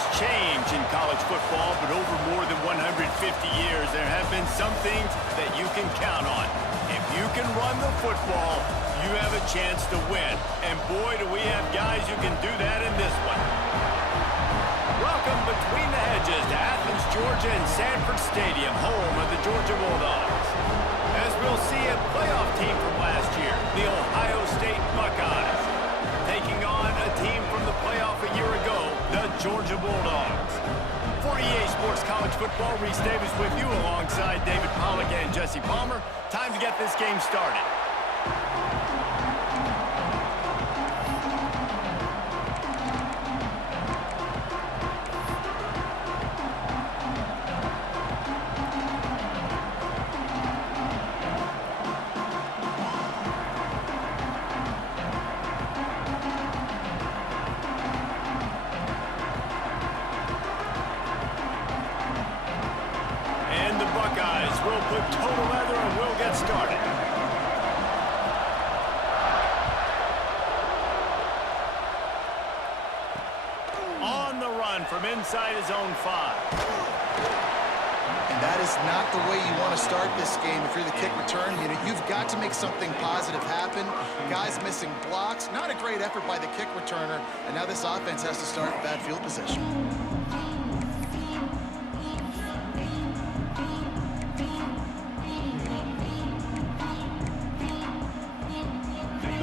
has changed in college football, but over more than 150 years, there have been some things that you can count on. If you can run the football, you have a chance to win. And boy, do we have guys who can do that in this one. Welcome between the hedges to Athens, Georgia and Sanford Stadium, home of the Georgia Bulldogs. As we'll see, a playoff team from last year, the Ohio State Buckeyes, taking on a team from the playoff a year ago, the Georgia Bulldogs. For EA Sports College Football, Reese Davis with you alongside David Pollack and Jesse Palmer. Time to get this game started. We'll put total leather and we'll get started. On the run from inside his own 5. And that is not the way you want to start this game. If you're the kick return unit, you've got to make something positive happen. Guys missing blocks, not a great effort by the kick returner, and now this offense has to start in bad field position.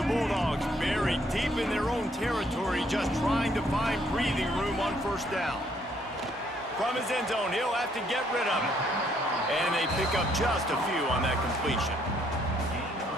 Bulldogs buried deep in their own territory, just trying to find breathing room on first down. From his end zone, he'll have to get rid of it. And they pick up just a few on that completion.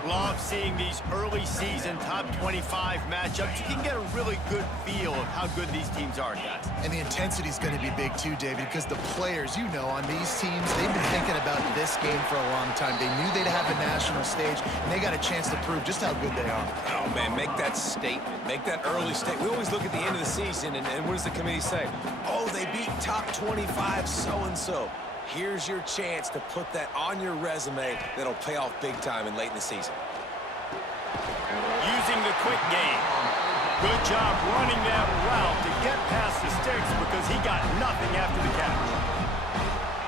Love seeing these early season top 25 matchups. You can get a really good feel of how good these teams are, guys. And the intensity is going to be big too, David, because the players, you know, on these teams, they've been thinking about this game for a long time. They knew they'd have the national stage, and they got a chance to prove just how good they are. Oh, man, make that statement. Make that early statement. We always look at the end of the season, and what does the committee say? Oh, they beat top 25 so-and-so. Here's your chance to put that on your resume that'll pay off big time and late in the season. Using the quick game. Good job running that route to get past the sticks because he got nothing after the catch.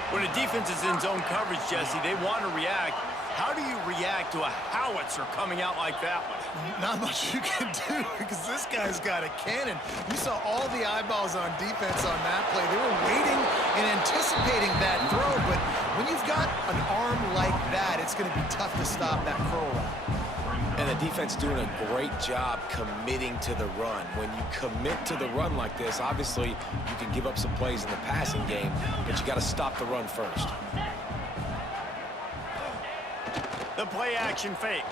When a defense is in zone coverage, Jesse, they want to react. How do you react to a howitzer coming out like that one? Not much you can do because this guy's got a cannon. You saw all the eyeballs on defense on that play. They were waiting and anticipating that throw, but when you've got an arm like that, it's going to be tough to stop that curl route. And the defense doing a great job committing to the run. When you commit to the run like this, obviously you can give up some plays in the passing game, but you got to stop the run first. The play action fake.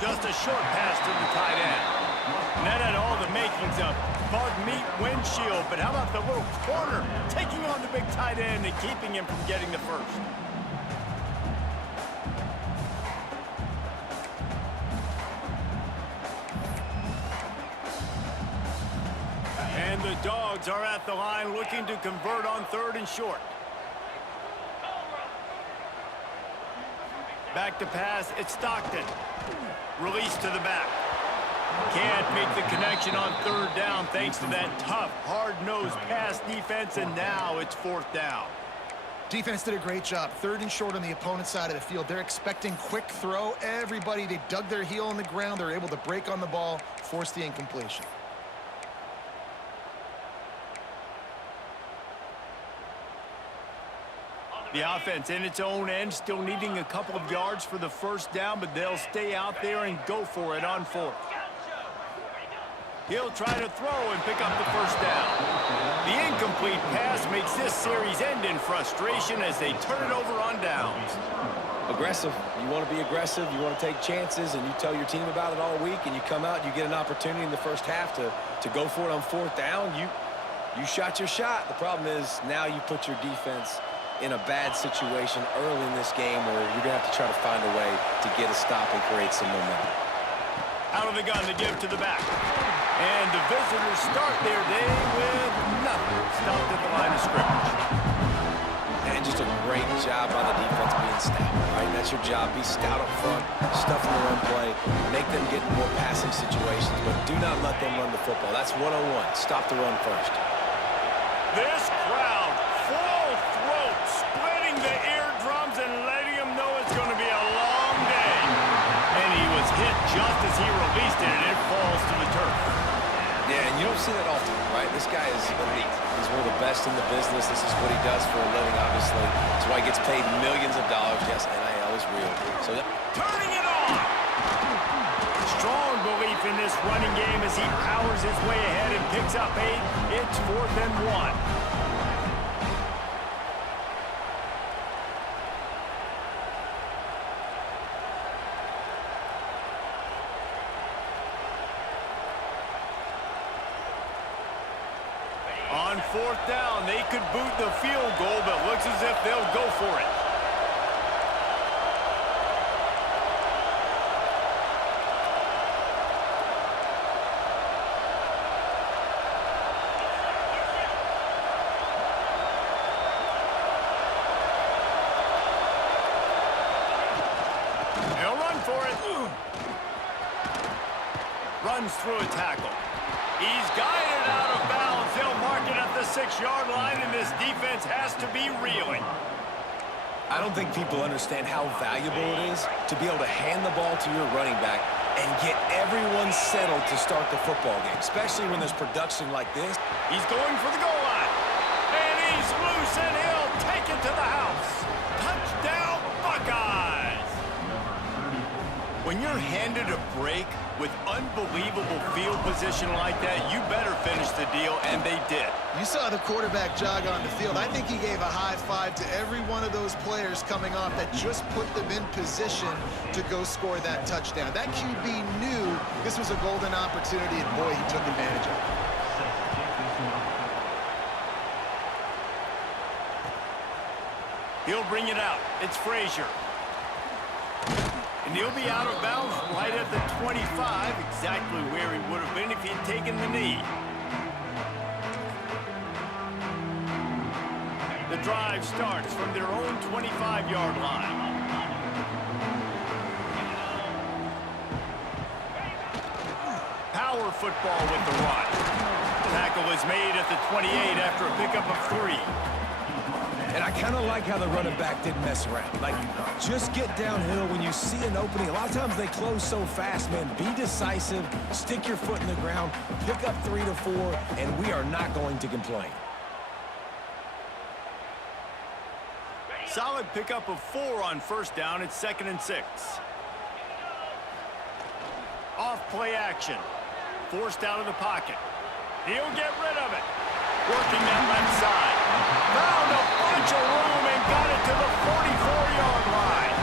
Just a short pass to the tight end. And that had all the makings of bug meat windshield, but how about the little corner taking on the big tight end and keeping him from getting the first? And the Dogs are at the line looking to convert on 3rd and short. Back to pass, it's Stockton. Release to the back. Can't make the connection on 3rd down thanks to that tough, hard-nosed pass defense, and now it's 4th down. Defense did a great job. 3rd and short on the opponent's side of the field. They're expecting quick throw. Everybody, they dug their heel on the ground. They're able to break on the ball, force the incompletion. The offense in its own end, still needing a couple of yards for the first down, but they'll stay out there and go for it on 4th. He'll try to throw and pick up the first down. The incomplete pass makes this series end in frustration as they turn it over on downs. Aggressive. You want to be aggressive. You want to take chances, and you tell your team about it all week, and you come out and you get an opportunity in the first half to go for it on 4th down. You shot your shot. The problem is now you put your defense in a bad situation early in this game where you're going to have to try to find a way to get a stop and create some momentum. Out of the gun to give to the back. And the visitors start their day with nothing. Stopped at the line of scrimmage. And just a great job by the defense being stout, right? That's your job. Be stout up front, stuff in the run play, make them get in more passing situations, but do not let them run the football. That's 101. Stop the run first. This crowd, full throat, splitting the eardrums and letting them know it's going to be a long day. And he was hit just as he released it, and it falls to the turf. Yeah, and you don't see that often, right? This guy is elite. He's one of the best in the business. This is what he does for a living, obviously. That's why he gets paid millions of dollars. Yes, NIL is real. So turning it on! Strong belief in this running game as he powers his way ahead and picks up 8. It's 4th and 1. On 4th down, they could boot the field goal, but looks as if they'll go for it. He'll run for it. Runs through a tackle. He's guided out of bounds. They'll mark it at the 6-yard line, and this defense has to be reeling. I don't think people understand how valuable it is to be able to hand the ball to your running back and get everyone settled to start the football game, especially when there's production like this. He's going for the goal line. And he's loose, and he'll take it to the house. Touchdown, Buckeyes! When you're handed a break with unbelievable field position like that, you better finish the deal, and they did. You saw the quarterback jog on the field. I think he gave a high five to every one of those players coming off that just put them in position to go score that touchdown. That QB knew this was a golden opportunity, and boy, he took advantage of it. He'll bring it out. It's Frazier. And he'll be out of bounds right at the 25, exactly where he would have been if he had taken the knee. The drive starts from their own 25-yard line. Power football with the run. Tackle is made at the 28 after a pickup of 3. And I kind of like how the running back didn't mess around. Like, just get downhill when you see an opening. A lot of times they close so fast, man. Be decisive, stick your foot in the ground, pick up 3 to 4, and we are not going to complain. Solid pickup of 4 on 1st down. It's 2nd and 6. Off play action. Forced out of the pocket. He'll get rid of it. Working that left side. Found a bunch of room and got it to the 44-yard line.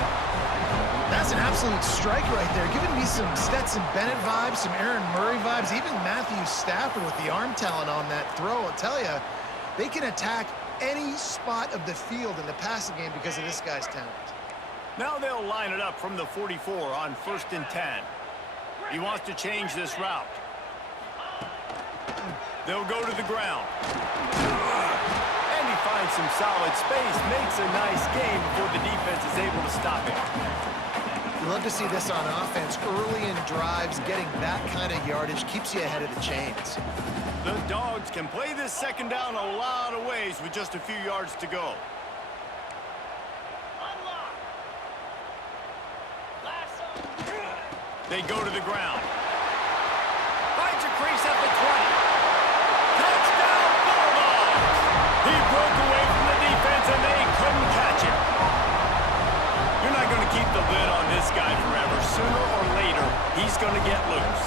That's an absolute strike right there. Giving me some Stetson Bennett vibes, some Aaron Murray vibes, even Matthew Stafford with the arm talent on that throw. I'll tell you, they can attack any spot of the field in the passing game because of this guy's talent. Now they'll line it up from the 44 on 1st and 10. He wants to change this route. They'll go to the ground. And he finds some solid space, makes a nice gain before the defense is able to stop him. You love to see this on offense. Early in drives, getting that kind of yardage keeps you ahead of the chains. The Dogs can play this 2nd down a lot of ways with just a few yards to go. They go to the ground. Finds a crease at the 20. Touchdown, Bulldogs! He broke away from the defense, and they couldn't catch him. You're not going to keep the lid on this guy forever. Sooner or later, he's going to get loose.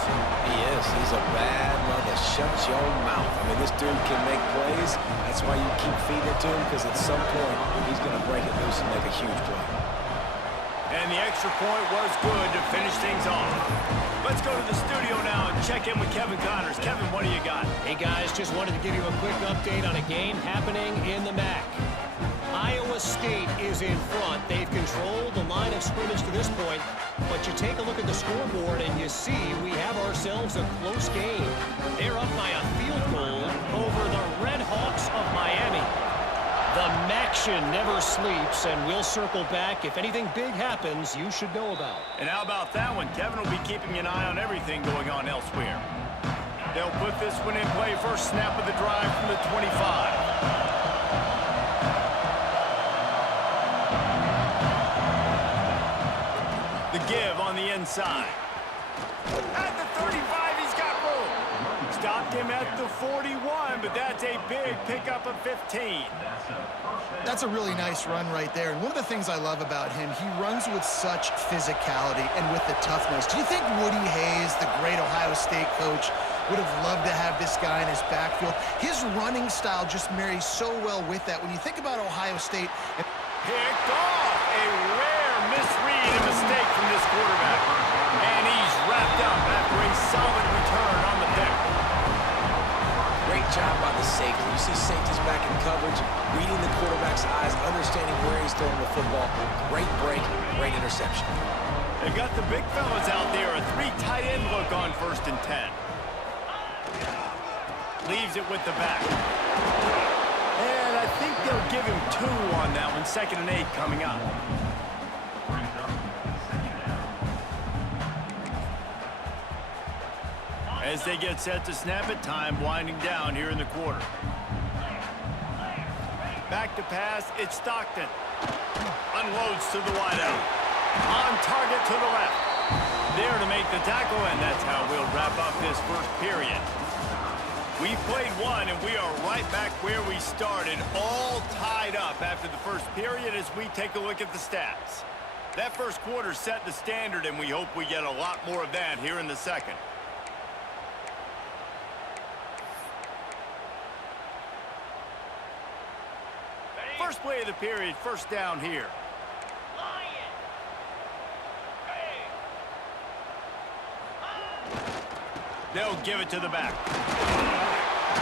He is. He's a bad mother. Shut your mouth. I mean, this dude can make plays. That's why you keep feeding it to him, because at some point, he's going to break it loose and make a huge play. And the extra point was good to finish things off. Let's go to the studio now and check in with Kevin Connors. Kevin, what do you got? Hey, guys, just wanted to give you a quick update on a game happening in the MAC. Iowa State is in front. They've controlled the line of scrimmage to this point, but you take a look at the scoreboard and you see we have ourselves a close game. They're up by a field goal over the Red Hawks of Miami. The MAC Action never sleeps, and we'll circle back. If anything big happens, you should know about. And how about that one? Kevin will be keeping an eye on everything going on elsewhere. They'll put this one in play. First snap of the drive from the 25. The give on the inside. At the 35, he's got room. Stopped him at the 41, but that's a big pickup of 15. That's a really nice run right there. And one of the things I love about him, he runs with such physicality and with the toughness. Do you think Woody Hayes, the great Ohio State coach, would have loved to have this guy in his backfield? His running style just marries so well with that. When you think about Ohio State... Picked off. A rare misread and mistake from this quarterback. And he's wrapped up after a solid return on the pick. Great job by the safety. You see safeties back in coverage, reading the quarterback's eyes, understanding where he's throwing the football. Great break, great interception. They've got the big fellas out there. A 3 tight end look on 1st and 10. Leaves it with the back. And I think they'll give him 2 on that one. 2nd and 8 coming up. As they get set to snap it, time winding down here in the quarter. Back to pass, it's Stockton. Unloads to the wideout. On target to the left. There to make the tackle, and that's how we'll wrap up this first period. We've played one, and we are right back where we started, all tied up after the first period as we take a look at the stats. That first quarter set the standard, and we hope we get a lot more of that here in the second. First play of the period, first down here. They'll give it to the back.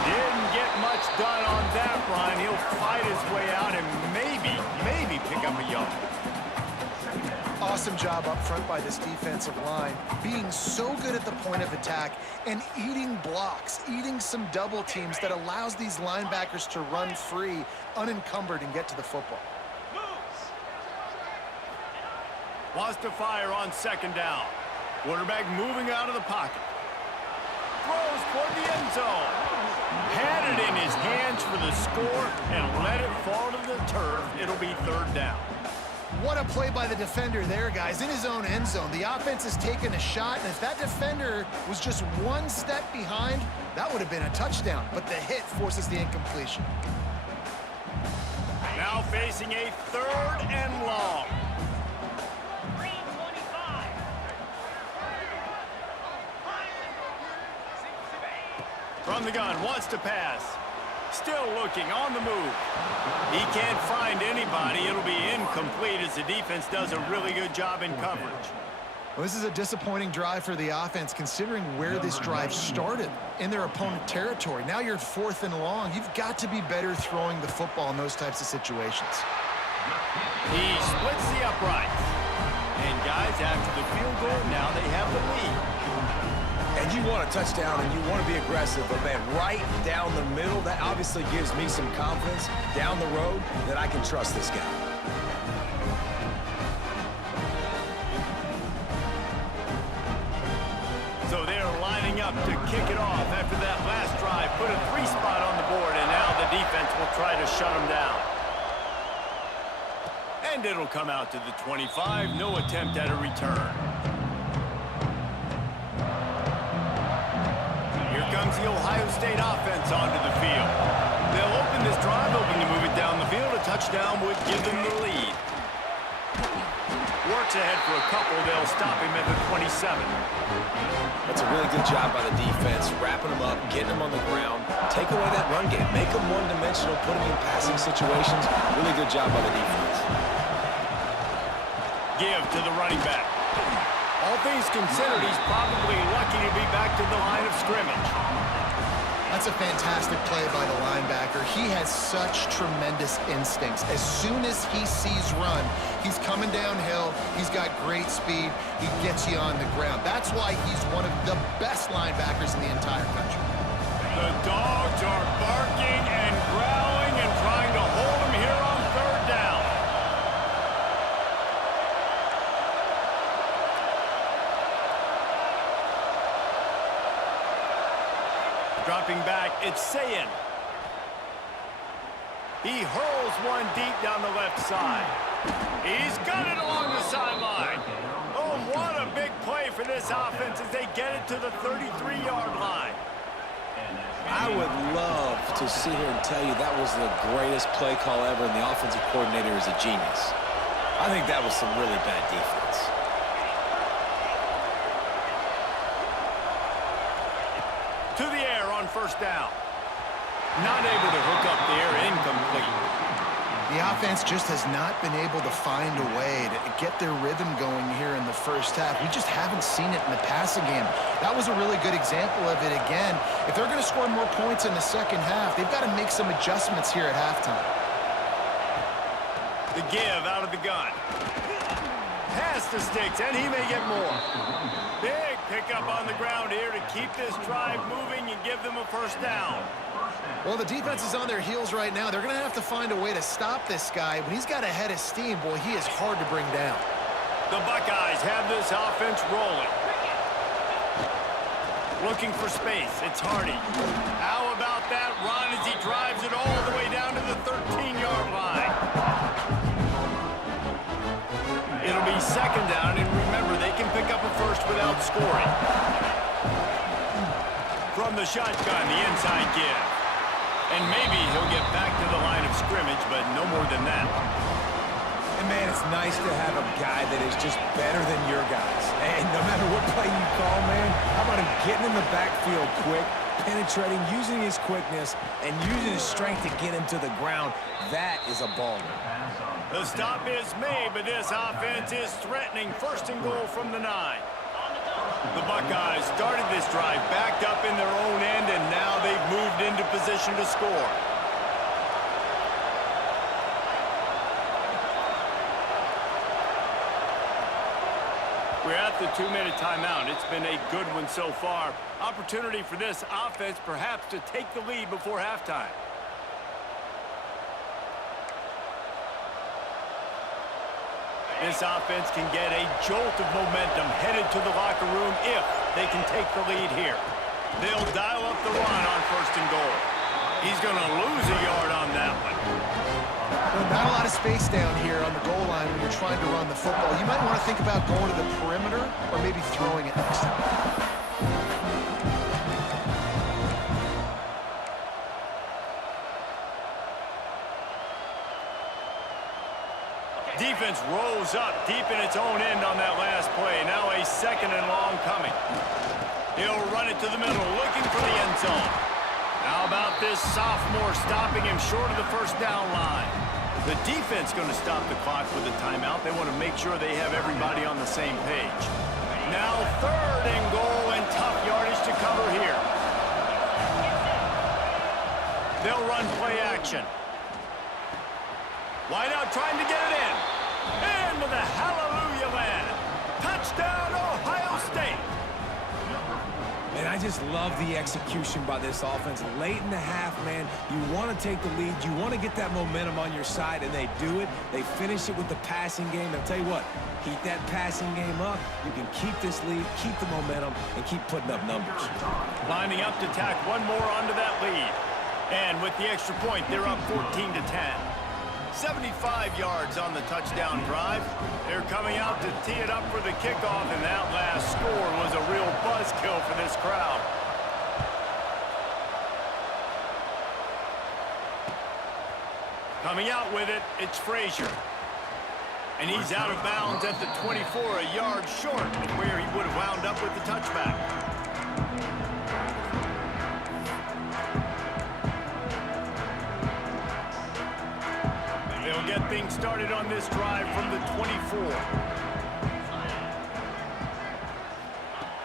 Didn't get much done on that run. He'll fight his way out and maybe pick up a yard. Awesome job up front by this defensive line, being so good at the point of attack and eating blocks, eating some double teams that allows these linebackers to run free, unencumbered, and get to the football. Wants to fire on 2nd down. Quarterback moving out of the pocket. Throws toward the end zone. Had it in his hands for the score and let it fall to the turf. It'll be 3rd down. What a play by the defender there, guys, in his own end zone. The offense has taken a shot, and if that defender was just 1 step behind, that would have been a touchdown. But the hit forces the incompletion. Now facing a 3rd and long. From the gun, wants to pass. Still looking, on the move. He can't find anybody. It'll be incomplete as the defense does a really good job in coverage. Well, this is a disappointing drive for the offense, considering where this drive started, in their opponent territory. Now you're 4th and long. You've got to be better throwing the football in those types of situations. He splits the uprights. And guys, after the field goal, now they have the lead. And you want a touchdown and you want to be aggressive, but man, right down the middle, that obviously gives me some confidence down the road that I can trust this guy. So they're lining up to kick it off after that last drive. Put a 3 spot on the board, and now the defense will try to shut them down. And it'll come out to the 25. No attempt at a return. Here comes the Ohio State offense onto the field. They'll open this drive, hoping to move it down the field. A touchdown would give them the lead. Works ahead for a couple. They'll stop him at the 27. That's a really good job by the defense, wrapping them up, getting them on the ground. Take away that run game. Make them one-dimensional, put them in passing situations. Really good job by the defense. Give to the running back. All things considered, he's probably lucky to be back to the line of scrimmage. That's a fantastic play by the linebacker. He has such tremendous instincts. As soon as he sees run, he's coming downhill. He's got great speed. He gets you on the ground. That's why he's one of the best linebackers in the entire country. The dogs are barking and growling and trying to hold him here on 3rd Stepping back, it's Sayin. He hurls one deep down the left side. He's got it along the sideline. Oh, what a big play for this offense as they get it to the 33-yard line. I would love to sit here and tell you that was the greatest play call ever, and the offensive coordinator is a genius. I think that was some really bad defense. To the air on first down. Not able to hook up there, incomplete. The offense just has not been able to find a way to get their rhythm going here in the first half. We just haven't seen it in the passing game. That was a really good example of it again. If they're going to score more points in the second half, they've got to make some adjustments here at halftime. The give out of the gun. Pass to Sticks, and he may get more. Big pickup on the ground here to keep this drive moving and give them a first down. Well, the defense is on their heels right now. They're going to have to find a way to stop this guy. When he's got a head of steam, boy, he is hard to bring down. The Buckeyes have this offense rolling. Looking for space. It's Hardy. How about that run as he drives it all the way down to the 13-yard line? It'll be second down, and remember, they can pick up a first without scoring. From the shotgun, the inside give. And maybe he'll get back to the line of scrimmage, but no more than that. And, man, it's nice to have a guy that is just better than your guys. And no matter what play you call, man, how about him getting in the backfield quick, penetrating, using his quickness, and using his strength to get him to the ground. That is a baller. The stop is made, but this offense is threatening. First and goal from the 9. The Buckeyes started this drive backed up in their own end, and now they've moved into position to score. We're at the 2-minute timeout. It's been a good one so far. Opportunity for this offense perhaps to take the lead before halftime. This offense can get a jolt of momentum headed to the locker room if they can take the lead here. They'll dial up the run on first and goal. He's going to lose a yard on that one. Well, not a lot of space down here on the goal line when you're trying to run the football. You might want to think about going to the perimeter or maybe throwing it next time. Defense rose up deep in its own end on that last play. Now a second and long coming. He'll run it to the middle, looking for the end zone. How about this sophomore stopping him short of the first down line? The defense going to stop the clock with a timeout. They want to make sure they have everybody on the same page. Now third and goal, and tough yardage to cover here. They'll run play action. Wide out trying to get it in. Into the hallelujah land. Touchdown, Ohio State. And I just love the execution by this offense. Late in the half, man, you want to take the lead. You want to get that momentum on your side, and they do it. They finish it with the passing game. I'll tell you what, keep that passing game up. You can keep this lead, keep the momentum, and keep putting up numbers. Lining up to tack one more onto that lead. And with the extra point, they're up 14-10. 75 yards on the touchdown drive. They're coming out to tee it up for the kickoff, and that last score was a real buzzkill for this crowd. Coming out with it, it's Frazier. And he's out of bounds at the 24, a yard short of where he would have wound up with the touchback. They'll get things started on this drive from the 24.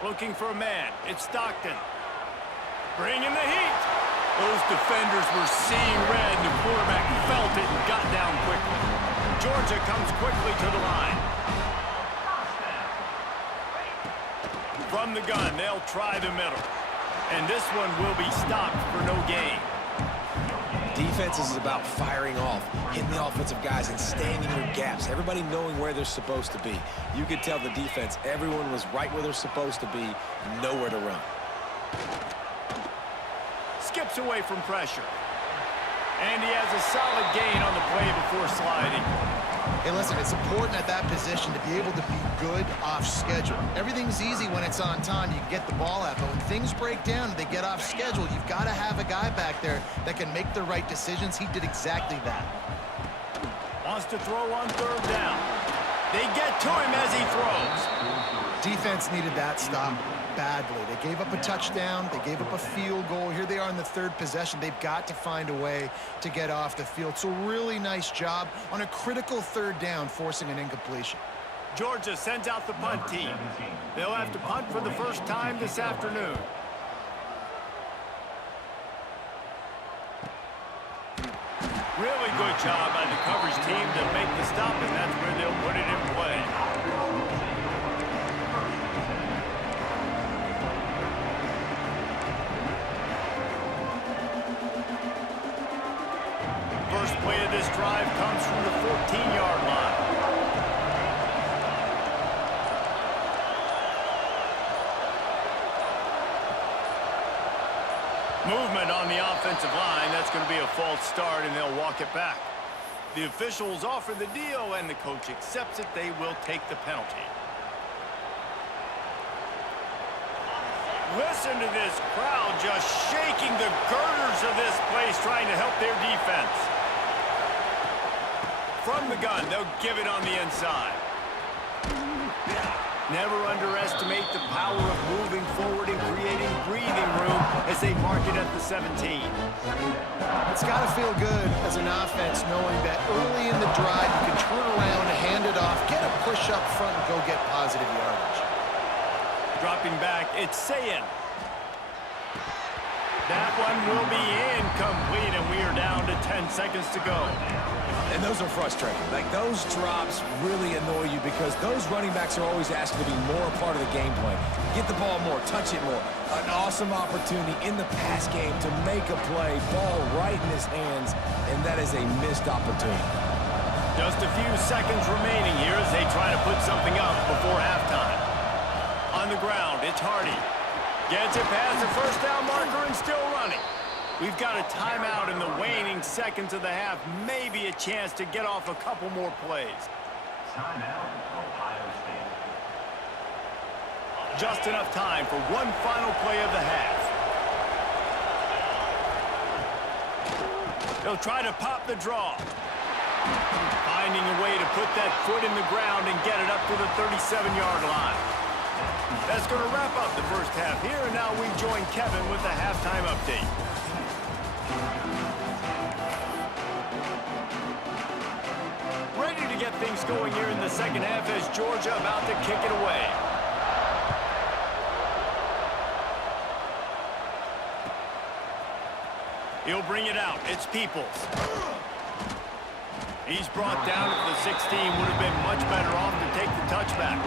Looking for a man. It's Stockton. Bringing the heat. Those defenders were seeing red, and the quarterback felt it and got down quickly. Georgia comes quickly to the line. From the gun, they'll try the middle. And this one will be stopped for no gain. Defense is about firing off, hitting the offensive guys, and staying in your gaps. Everybody knowing where they're supposed to be. You could tell the defense, everyone was right where they're supposed to be, nowhere to run. skips away from pressure. And he has a solid gain on the play before sliding. Hey, listen, it's important at that position to be able to be good off schedule. Everything's easy when it's on time. You can get the ball out, but when things break down and they get off schedule, you've got to have a guy back there that can make the right decisions. He did exactly that. Wants to throw on third down. They get to him as he throws. Defense needed that stop badly. They gave up a touchdown. They gave up a field goal. Here they are in the third possession. They've got to find a way to get off the field. So really nice job on a critical third down, forcing an incompletion. Georgia sends out the punt team. They'll have to punt for the first time this afternoon. Really good job by the coverage team to make the stop, and that's where they'll put it in play. First play of this drive comes from the 14-yard line. Movement on the offensive line. That's going to be a false start, and they'll walk it back. The officials offer the deal, and the coach accepts it. They will take the penalty. Listen to this crowd just shaking the girders of this place, trying to help their defense. From the gun, they'll give it on the inside. Never underestimate the power of moving forward and creating breathing room as they mark it at the 17. It's got to feel good as an offense knowing that early in the drive you can turn around, hand it off, get a push up front, and go get positive yardage. Dropping back, it's Sayin. That one will be incomplete, and we are down to 10 seconds to go. And those are frustrating. Like, those drops really annoy you because those running backs are always asked to be more a part of the game plan. Get the ball more, touch it more. An awesome opportunity in the pass game to make a play, ball right in his hands, and that is a missed opportunity. Just a few seconds remaining here as they try to put something up before halftime. On the ground, it's Hardy. Gets it past the first down marker and still running. We've got a timeout in the waning seconds of the half. Maybe a chance to get off a couple more plays. Timeout, Ohio State. Just enough time for one final play of the half. They'll try to pop the draw. Finding a way to put that foot in the ground and get it up to the 37-yard line. That's going to wrap up the first half here, and now we join Kevin with the halftime update. Ready to get things going here in the second half as Georgia about to kick it away. He'll bring it out. It's Peoples. He's brought down at the 16. Would have been much better off to take the touchback.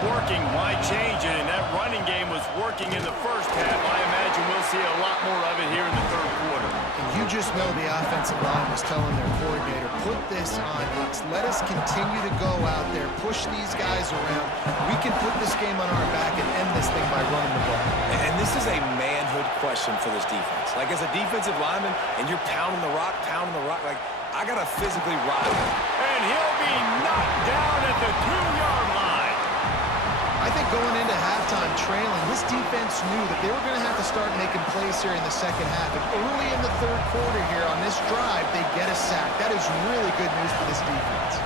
Working, why change it? And that running game was working in the first half. I imagine we'll see a lot more of it here in the third quarter. And you just know the offensive line was telling their coordinator, put this on us. Let us continue to go out there, push these guys around. We can put this game on our back and end this thing by running the ball. And this is a manhood question for this defense. Like, as a defensive lineman, and you're pounding the rock, like, I got to physically ride him. And he'll be knocked down at the 2-yard line. I think going into halftime trailing, this defense knew that they were going to have to start making plays here in the second half. And early in the third quarter here on this drive, they get a sack. That is really good news for this defense.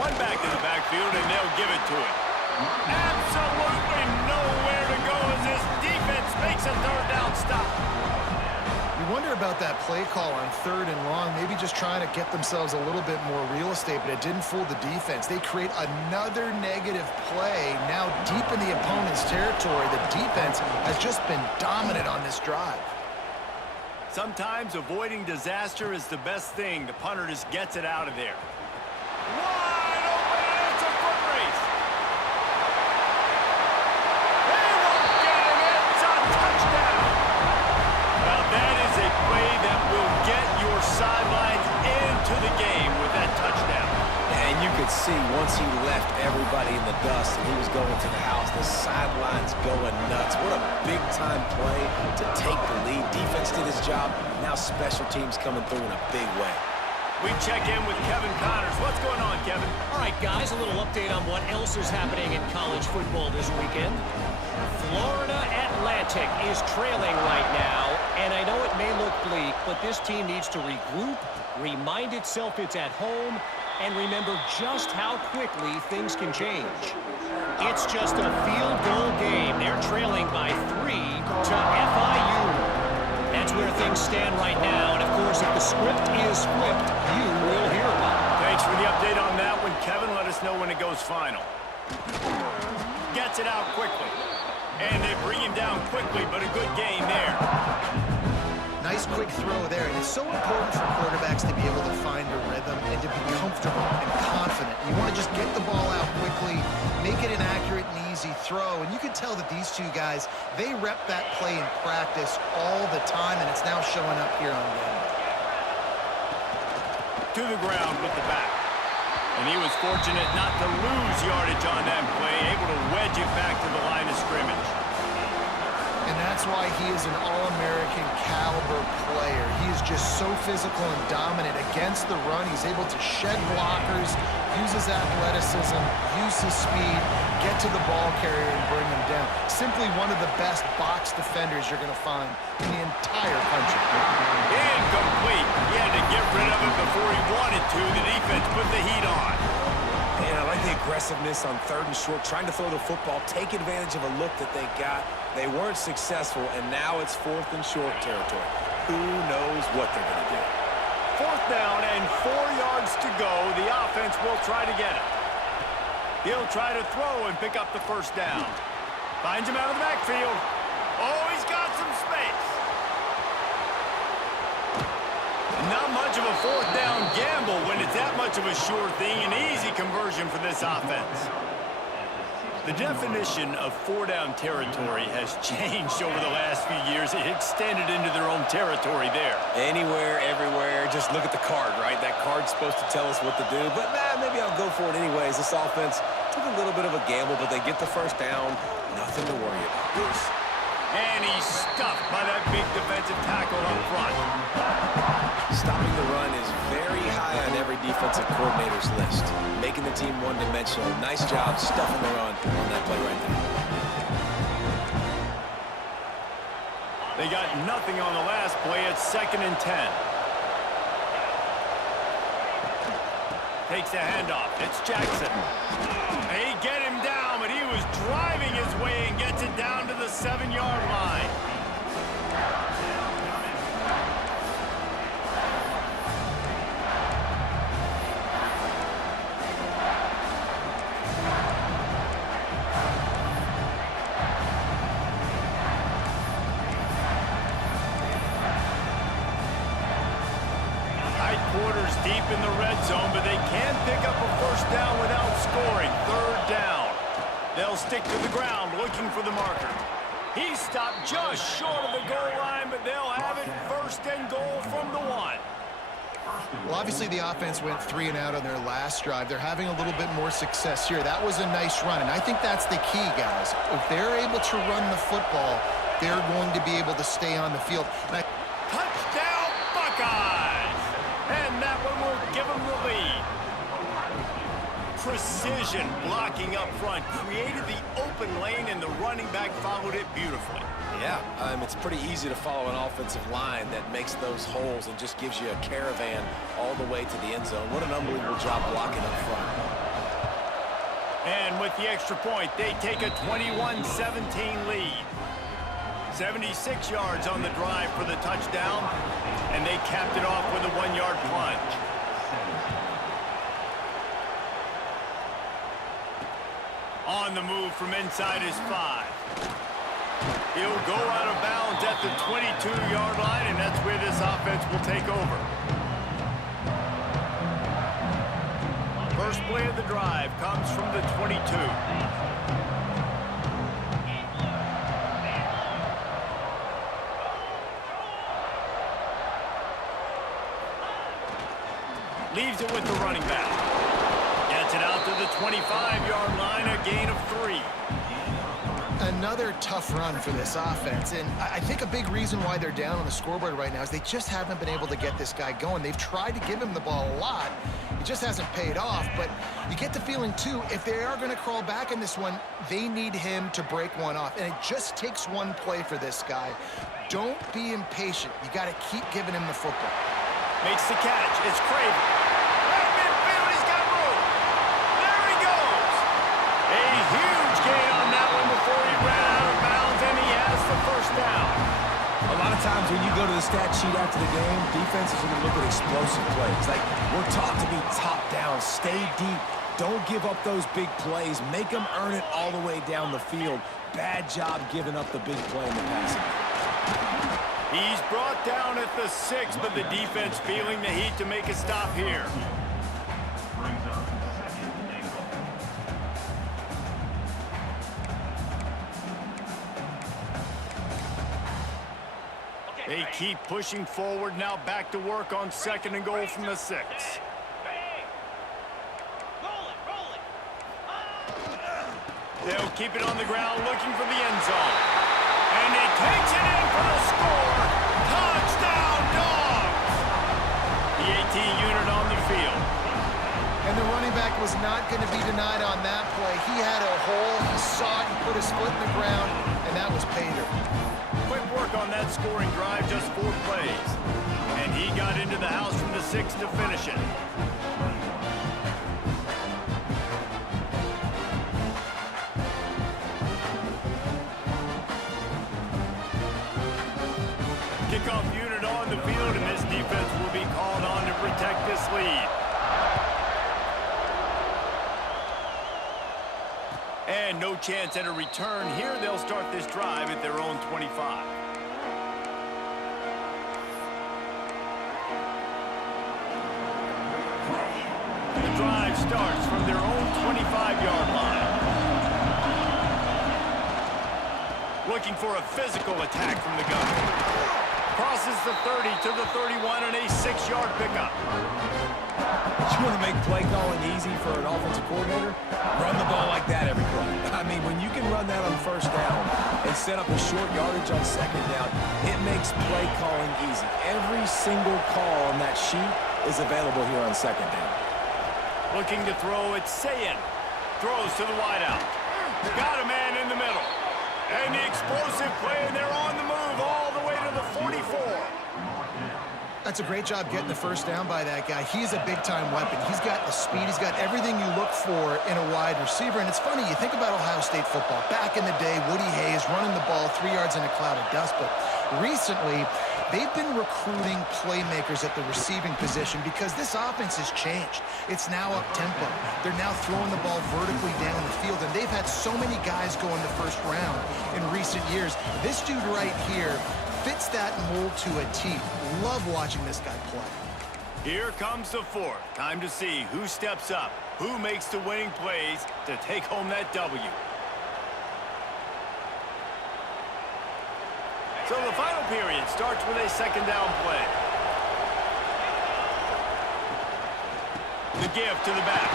One back in the backfield, and they'll give it to him. Absolutely nowhere to go as this defense makes a third down stop. You wonder about that play call on third and long, maybe just trying to get themselves a little bit more real estate, but it didn't fool the defense. They create another negative play now deep in the opponent's territory. The defense has just been dominant on this drive. Sometimes avoiding disaster is the best thing. The punter just gets it out of there. Wide open, and it's a foot race. They won't get him. It's a touchdown. Well, that is a play that will get once he left everybody in the dust and he was going to the house, the sidelines going nuts. What a big-time play to take the lead. Defense did his job. Now special teams coming through in a big way. We check in with Kevin Connors. What's going on, Kevin? All right, guys, a little update on what else is happening in college football this weekend. Florida Atlantic is trailing right now, and I know it may look bleak, but this team needs to regroup, remind itself it's at home, and remember just how quickly things can change. It's just a field goal game. They're trailing by 3 to FIU. That's where things stand right now, and of course, if the script is flipped, you will hear about it. Thanks for the update on that one, Kevin. Let us know when it goes final. Gets it out quickly. And they bring him down quickly, but a good game there. Nice quick throw there, and it's so important for quarterbacks to be able to find a rhythm and to be comfortable and confident. You want to just get the ball out quickly, make it an accurate and easy throw, and you can tell that these two guys, they rep that play in practice all the time, and it's now showing up here on game. To the ground with the back. And he was fortunate not to lose yardage on that play, able to wedge it back to the line of scrimmage. And that's why he is an All-American caliber player. He is just so physical and dominant against the run. He's able to shed blockers, use his athleticism, use his speed, get to the ball carrier and bring him down. Simply one of the best box defenders you're going to find in the entire country. Incomplete. He had to get rid of it before he wanted to. The defense put the heat on. And I like the aggressiveness on 3rd and short, trying to throw the football, take advantage of a look that they got. They weren't successful, and now it's 4th and short territory. Who knows what they're going to do? 4th down and 4 yards to go. The offense will try to get it. He'll try to throw and pick up the 1st down. Finds him out of the backfield. Oh, he's got some space. Not much of a 4th down gamble when it's that much of a sure thing. An easy conversion for this offense. The definition of 4-down territory has changed over the last few years. It extended into their own territory there. Anywhere, everywhere, just look at the card, right? That card's supposed to tell us what to do, but maybe I'll go for it anyways. This offense took a little bit of a gamble, but they get the 1st down. Nothing to worry about. And he's stuffed by that big defensive tackle up front. Stopping the run is very high on every defensive coordinator's list. Making the team one-dimensional. Nice job stuffing the run on that play right there. They got nothing on the last play. It's 2nd and 10. Takes the handoff. It's Jackson. They get him down, but he was driving his way and gets it down to the 7-yard line. Quarters deep in the red zone, but they can pick up a 1st down without scoring. 3rd down. They'll stick to the ground looking for the marker. He stopped just short of the goal line, but they'll have it 1st and goal from the 1. Well, obviously the offense went 3 and out on their last drive. They're having a little bit more success here. That was a nice run, and I think that's the key, guys. If they're able to run the football, they're going to be able to stay on the field. And Touchdown, Buckeyes! And that one will give them the lead. Precision blocking up front created the open lane, and the running back followed it beautifully. Yeah, it's pretty easy to follow an offensive line that makes those holes and just gives you a caravan all the way to the end zone. What an unbelievable job blocking up front. And with the extra point, they take a 21-17 lead. 76 yards on the drive for the touchdown, and they capped it off with a 1-yard plunge. On the move from inside his 5. He'll go out of bounds at the 22-yard line, and that's where this offense will take over. First play of the drive comes from the 22. Leaves it with the running back. Gets Gets it out to the 25-yard line, a gain of 3. Another tough run for this offense, and I think a big reason why they're down on the scoreboard right now is they just haven't been able to get this guy going. They've tried to give him the ball a lot. It just hasn't paid off, but you get the feeling, too, if they are going to crawl back in this one, they need him to break one off, and it just takes one play for this guy. Don't be impatient. You got to keep giving him the football. Makes the catch. It's Craven. Right midfield, he's got room. There he goes. A huge gain on that one before he ran out of bounds, and he has the first down. A lot of times when you go to the stat sheet after the game, defenses are going to look at explosive plays. Like, we're taught to be top down, stay deep. Don't give up those big plays. Make them earn it all the way down the field. Bad job giving up the big play in the passing. He's brought down at the 6, but the defense feeling the heat to make a stop here. Brings up second and goal. They keep pushing forward, now back to work on 2nd and goal from the 6. They'll keep it on the ground, looking for the end zone. And he takes it in for the score. Touchdown, Dogs! The 18 unit on the field. And the running back was not going to be denied on that play. He had a hole, he saw it, he put his foot in the ground, and that was pay dirt. Quick work on that scoring drive, just 4 plays. And he got into the house from the 6 to finish it. Kickoff unit on the field, and this defense will be called on to protect this lead. And no chance at a return here. They'll start this drive at their own 25. The drive starts from their own 25-yard line. Looking for a physical attack from the gun. Crosses the 30 to the 31 and a 6-yard pickup. You want to make play calling easy for an offensive coordinator? Run the ball like that every play. I mean, when you can run that on 1st down and set up a short yardage on 2nd down, it makes play calling easy. Every single call on that sheet is available here on 2nd down. Looking to throw, it's Sayin. Throws to the wideout. Got a man in the middle. And the explosive play, and they're on the move all the way to the 44. That's a great job getting the 1st down by that guy. He's a big-time weapon. He's got the speed. He's got everything you look for in a wide receiver. And it's funny, you think about Ohio State football. Back in the day, Woody Hayes running the ball 3 yards in a cloud of dust. But recently, they've been recruiting playmakers at the receiving position because this offense has changed. It's now up-tempo. They're now throwing the ball vertically down the field. And they've had so many guys go in the 1st round in recent years. This dude right here fits that mold to a T. Love watching this guy play. Here comes the 4th. Time to see who steps up, who makes the winning plays to take home that W. So the final period starts with a 2nd down play. The give to the back.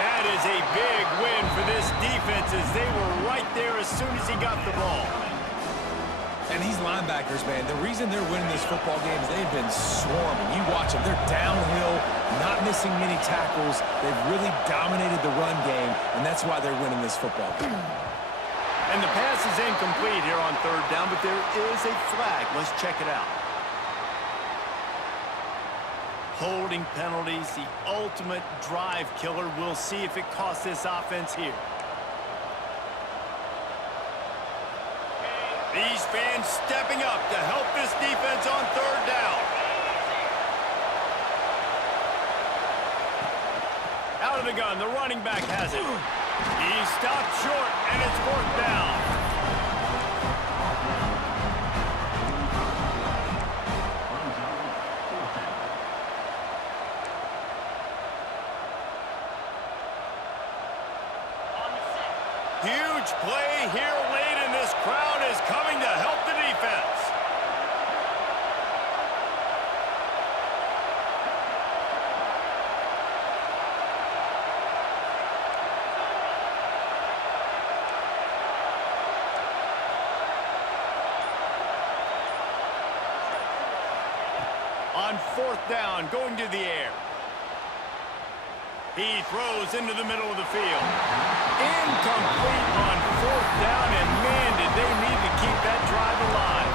That is a big win for this defense as they were right there as soon as he got the ball. And these linebackers, man, the reason they're winning this football game is they've been swarming. You watch them. They're downhill, not missing many tackles. They've really dominated the run game, and that's why they're winning this football game. And the pass is incomplete here on 3rd down, but there is a flag. Let's check it out. Holding penalties, the ultimate drive killer. We'll see if it costs this offense here. These fans stepping up to help this defense on 3rd down. Out of the gun, the running back has it. He's stopped short, and it's 4th down. Huge play here late, and this crowd is coming to help the defense. fourth down, going to the air. He throws into the middle of the field. Incomplete on fourth down, and man, did they need to keep that drive alive.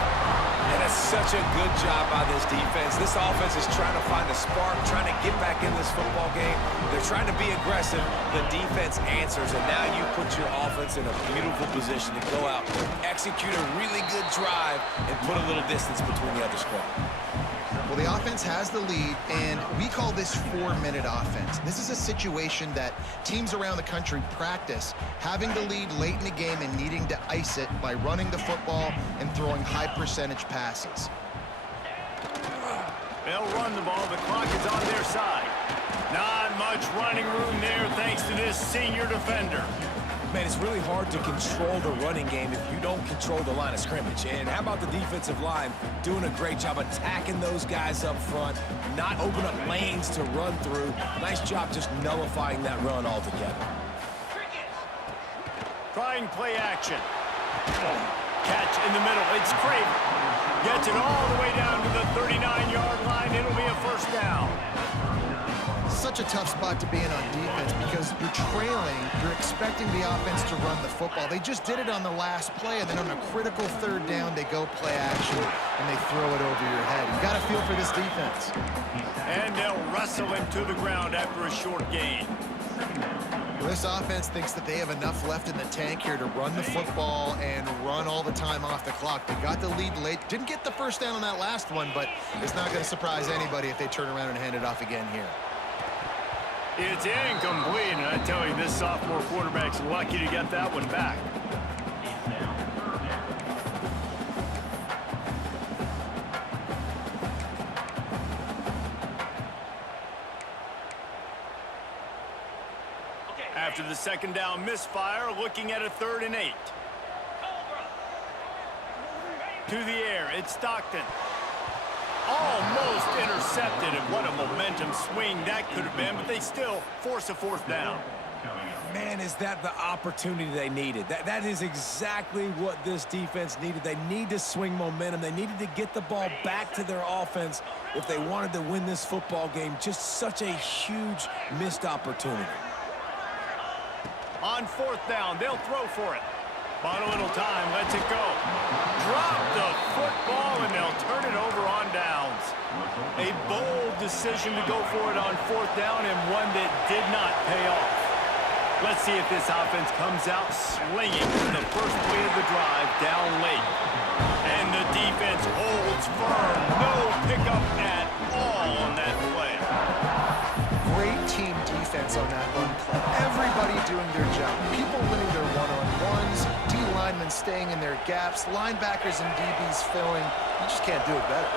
And it's such a good job by this defense. This offense is trying to find a spark, trying to get back in this football game. They're trying to be aggressive. The defense answers, and now you put your offense in a beautiful position to go out, execute a really good drive, and put a little distance between the other squad. Well, the offense has the lead, and we call this 4-minute offense. This is a situation that teams around the country practice, having the lead late in the game and needing to ice it by running the football and throwing high-percentage passes. They'll run the ball. The clock is on their side. Not much running room there thanks to this senior defender. Man, it's really hard to control the running game if you don't control the line of scrimmage. And how about the defensive line doing a great job attacking those guys up front, not open up lanes to run through. Nice job just nullifying that run altogether. Trying play action. Catch in the middle. It's Craver. Gets it all the way down to the 39-yard line. It'll be a first down. Such a tough spot to be in on defense because you're trailing, you're expecting the offense to run the football. They just did it on the last play, and then on a critical third down, they go play action, and they throw it over your head. You got to feel for this defense. And they'll wrestle him to the ground after a short gain. Well, this offense thinks that they have enough left in the tank here to run the football and run all the time off the clock. They got the lead late. Didn't get the first down on that last one, but it's not going to surprise anybody if they turn around and hand it off again here. It's incomplete, and I tell you, this sophomore quarterback's lucky to get that one back. After the second down misfire, looking at a 3rd and 8. To the air, it's Stockton. Almost intercepted, and what a momentum swing that could have been, but they still force a 4th down. Man, is that the opportunity they needed. That is exactly what this defense needed. They need to swing momentum. They needed to get the ball back to their offense if they wanted to win this football game. Just such a huge missed opportunity. On 4th down, they'll throw for it. Bought a little time, lets it go. Drop the football, and they'll turn it over on downs. A bold decision to go for it on 4th down, and one that did not pay off. Let's see if this offense comes out slinging in the first play of the drive down late. And the defense holds firm. No pickup at all on that play. Great team defense on that one play. Everybody doing their job. People winning their one-on-ones, D-linemen staying in their gaps, linebackers and DBs filling. You just can't do it better.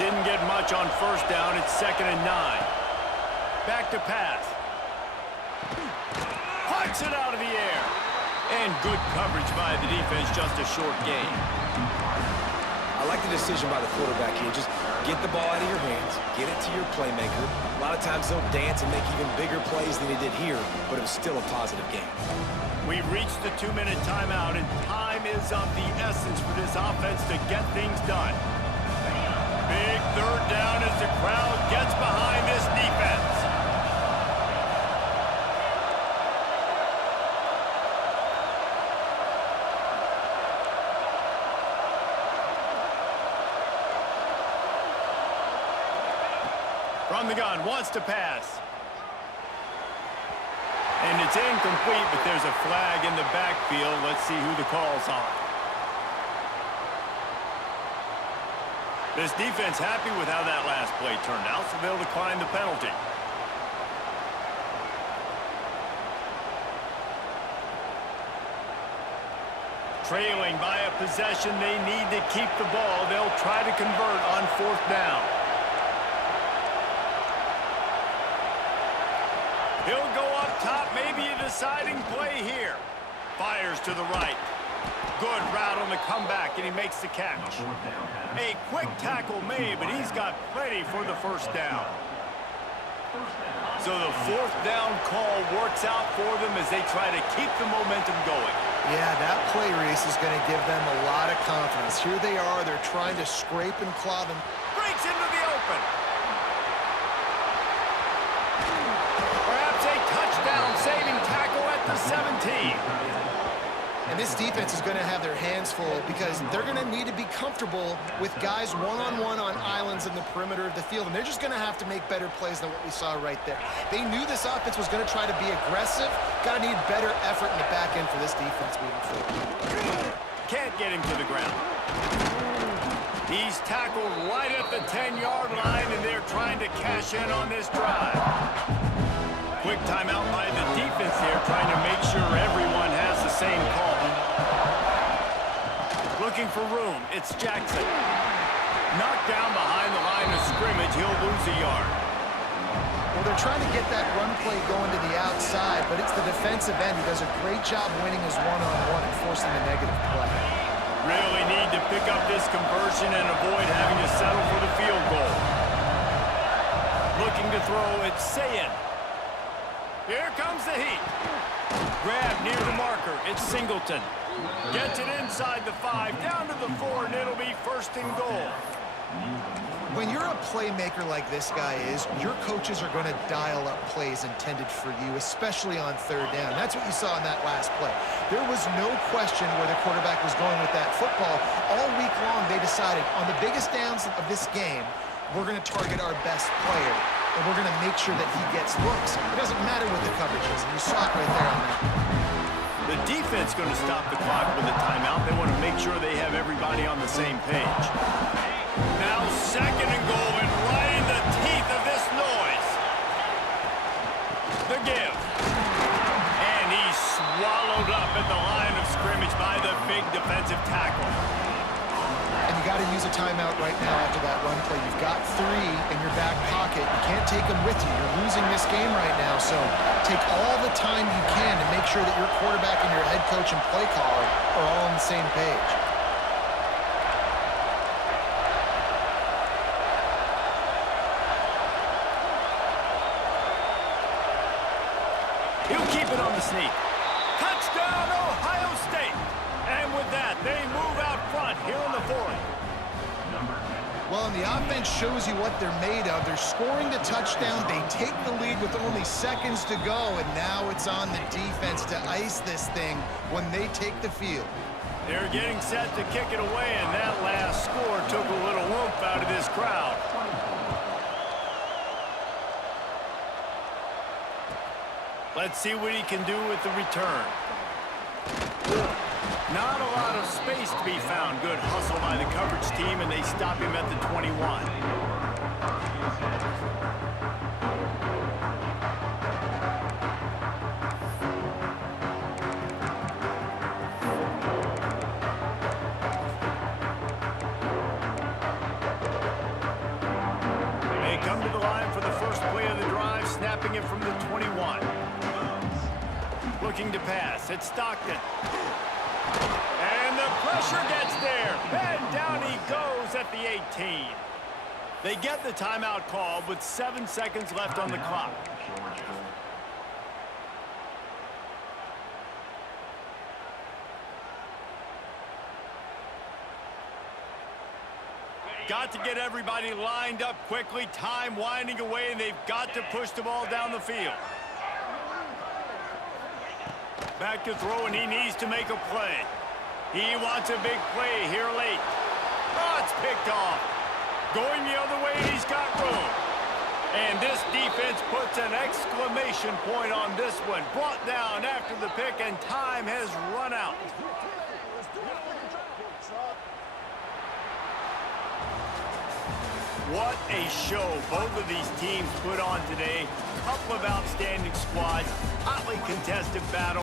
Didn't get much on 1st down. It's 2nd and 9. Back to pass. Puts it out of the air. And good coverage by the defense, just a short gain. I like the decision by the quarterback here. Just get the ball out of your hands, get it to your playmaker. A lot of times they'll dance and make even bigger plays than he did here, but it was still a positive game. We've reached the 2-minute timeout, and time is of the essence for this offense to get things done. Big 3rd down as the crowd gets behind this defense. From the gun, wants to pass. And it's incomplete, but there's a flag in the backfield. Let's see who the call's on. This defense happy with how that last play turned out, so they'll decline the penalty. Trailing by a possession, they need to keep the ball. They'll try to convert on 4th down. He'll go up top, maybe a deciding play here. Fires to the right. Good route on the comeback, and he makes the catch. A quick tackle made, but he's got plenty for the 1st down. So the 4th down call works out for them as they try to keep the momentum going. Yeah, that play, Reese, is going to give them a lot of confidence. Here they are. They're trying to scrape and claw them. Breaks into the open. 17. And this defense is going to have their hands full because they're going to need to be comfortable with guys one-on-one on islands in the perimeter of the field. And they're just going to have to make better plays than what we saw right there. They knew this offense was going to try to be aggressive. Got to need better effort in the back end for this defense moving forward. Can't get him to the ground. He's tackled right at the 10-yard line, and they're trying to cash in on this drive. Quick timeout by the defense here, trying to make sure everyone has the same call. Looking for room. It's Jackson. Knocked down behind the line of scrimmage. He'll lose a yard. Well, they're trying to get that run play going to the outside, but it's the defensive end who does a great job winning his one-on-one and forcing the negative play. Really need to pick up this conversion and avoid having to settle for the field goal. Looking to throw, it's Sayin. Here comes the heat. Grab near the marker. It's Singleton. Gets it inside the 5, down to the 4, and it'll be first and goal. When you're a playmaker like this guy is, your coaches are going to dial up plays intended for you, especially on third down. That's what you saw in that last play. There was no question where the quarterback was going with that football. All week long, they decided on the biggest downs of this game, we're going to target our best player, and we're going to make sure that he gets looks. It doesn't matter what the coverage is, and you saw it right there on that. The defense going to stop the clock with a timeout. They want to make sure they have everybody on the same page. Now second and goal, and right in the teeth of this noise. The give. And he's swallowed up at the line of scrimmage by the big defensive tackle. And you got to use a timeout right now after that run play. You've got 3 in your back pocket. You can't take them with you. You're losing this game right now, so take all the time you can to make sure that your quarterback and your head coach and play caller are all on the same page. He'll keep it on the sneak. Touchdown, Ohio State. And with that, they move out front here in the 4th. Well, and the offense shows you what they're made of. They're scoring the touchdown. They take the lead with only seconds to go, and now it's on the defense to ice this thing when they take the field. They're getting set to kick it away, and that last score took a little whoop out of this crowd. Let's see what he can do with the return. Not a lot of space to be found. Good hustle by the coverage team, and they stop him at the 21. They come to the line for the first play of the drive, snapping it from the 21. Looking to pass. It's Stockton. And the pressure gets there. And down he goes at the 18. They get the timeout called with 7 seconds left on the clock. Got to get everybody lined up quickly. Time winding away, and they've got to push the ball down the field. Back to throw, and he needs to make a play. He wants a big play here late. Oh, it's picked off. Going the other way, and he's got room. And this defense puts an exclamation point on this one. Brought down after the pick, and time has run out. What a show both of these teams put on today. Couple of outstanding squads, hotly contested battle.